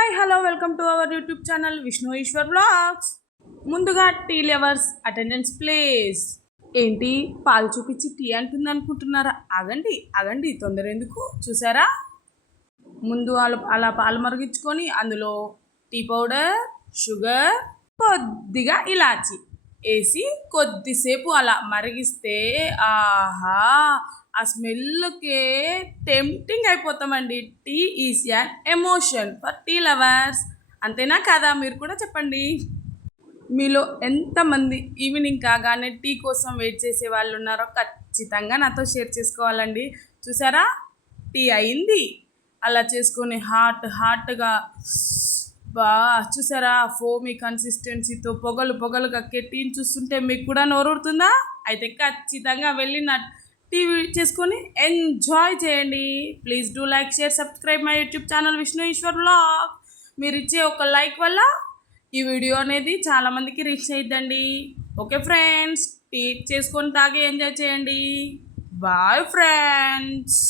Hi hello welcome to our YouTube channel Vishnu Eshwar vlogs. ముందుగా tea lovers attendance please. ఏంటి పాలు చూపించి టీ అంటుంది అనుకుంటున్నారా? ఆగండి ఆగండి, తొందర ఎందుకు? చూసారా, ముందు అలా పాలు మరిగించుకొని అందులో టీ పౌడర్, షుగర్, కొద్దిగా ఇలాచి వేసి కొద్దిసేపు అలా మరిగిస్తే ఆహా, ఆ స్మెల్కే టెంప్టింగ్ అయిపోతామండి. Tea is an emotion for tea lovers. అంతేనా కాదా? మీరు కూడా చెప్పండి. మీలో ఎంతమంది ఈవినింగ్ కాగానే టీ కోసం వెయిట్ చేసే వాళ్ళు ఉన్నారో ఖచ్చితంగా నాతో షేర్ చేసుకోవాలండి. చూసారా, టీ అయింది. అలా చేసుకొని హాట్గా చూసారా, ఫోమీ కన్సిస్టెన్సీతో పొగలు కక్కే టీని చూస్తుంటే మీకు కూడా నోరూరుతుందా? అయితే ఖచ్చితంగా వెళ్ళి నా టీవీ చేసుకొని ఎంజాయ్ చేయండి. Please do like, share, subscribe my YouTube channel Vishnu Eshwar vlog. మీరు ఇచ్చే ఒక లైక్ వల్ల ఈ వీడియో అనేది చాలామందికి రీచ్ అయిద్దండి. ఓకే ఫ్రెండ్స్, టీ చేసుకొని తాగి ఎంజాయ్ చేయండి. Bye friends.